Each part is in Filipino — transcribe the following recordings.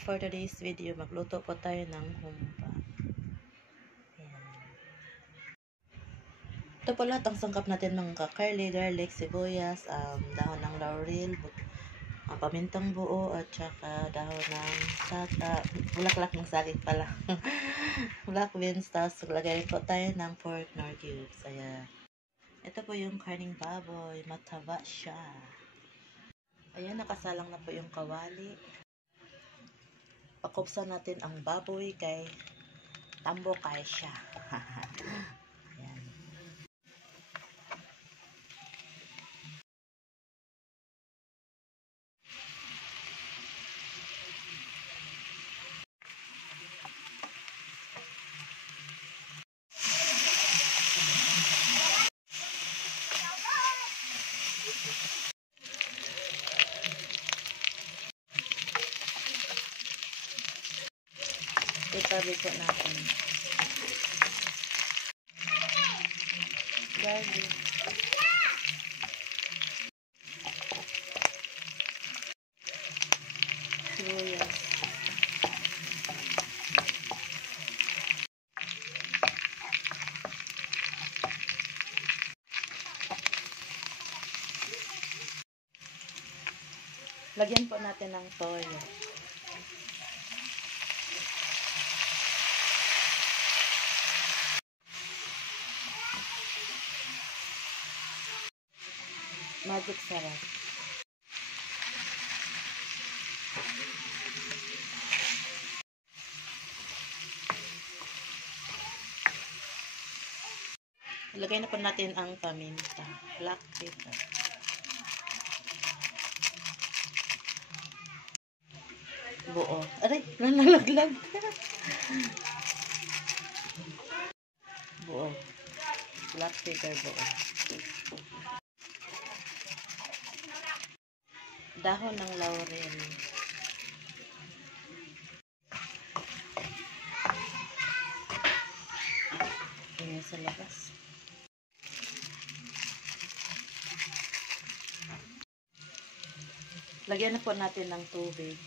for today's video, magluto po tayo ng humba. Ayan. Ito po lahat ang sangkap natin, mga curly, garlic, sibuyas, dahon ng laurel, pamintang buo, at saka dahon ng saka, bulaklak ng saging pala. Black beans, tapos lagay po tayo ng pork nor cubes. Ayan. Ito po yung karning baboy, mataba siya. Ayan, nakasalang na po yung kawali. Pakubsan natin ang baboy kay tambo kay siya. Ayan. Itabi po natin garlic, sibuyas, lagyan po natin ng toyo. Magic sarap. Ilagay na po natin ang paminta, black pepper. Buo. Aray, nalalaglag. Buo. Black pepper buo. Dahon ng laurel. Ayan sa labas. Lagyan na po natin ng tubig.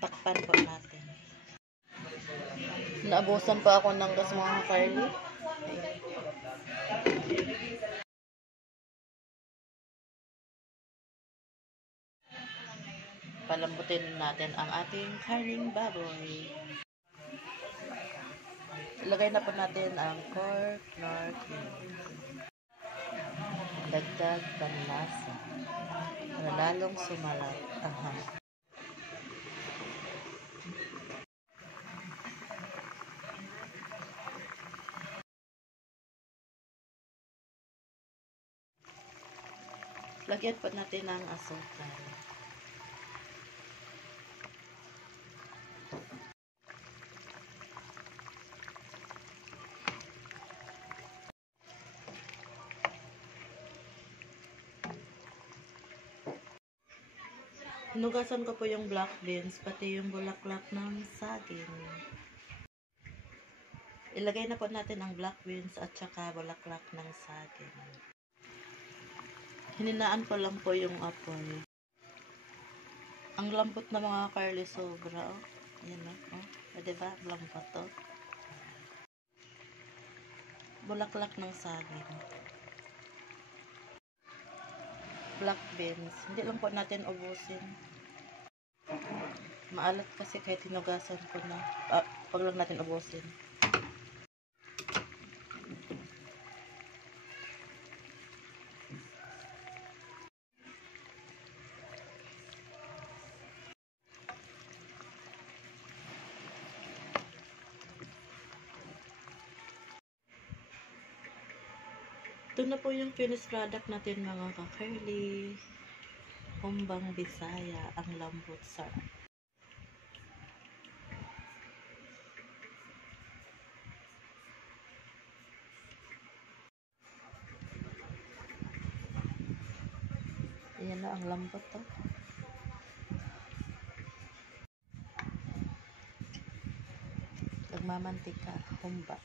Takpan po natin. Naabusan pa ako ng gas, mga curly. Palambutin natin ang ating karning baboy. Ilagay na po natin ang pork nor cubes. Dagdag panlasa para lalong sumalap. Lagyan po natin ng asukal. Hinugasan ko po yung black beans, pati yung bulaklak ng saging. Ilagay na po natin ang black beans at saka bulaklak ng saging. Hininaan ko lang po yung apoy. Ang lambot na, mga curly, sobra. Oh. Yan o. Oh. Diba? Lambot to. Oh. Bulaklak ng saging. Black beans. Hindi lang po natin ubusin. Maalat kasi kahit hinugasan ko na. Pag lang natin ubusin. Ito na po yung finished product natin, mga ka-curly. Humbang Bisaya, ang lambot sarap. Ayan na ang lambot to. Nagmamantika, humba.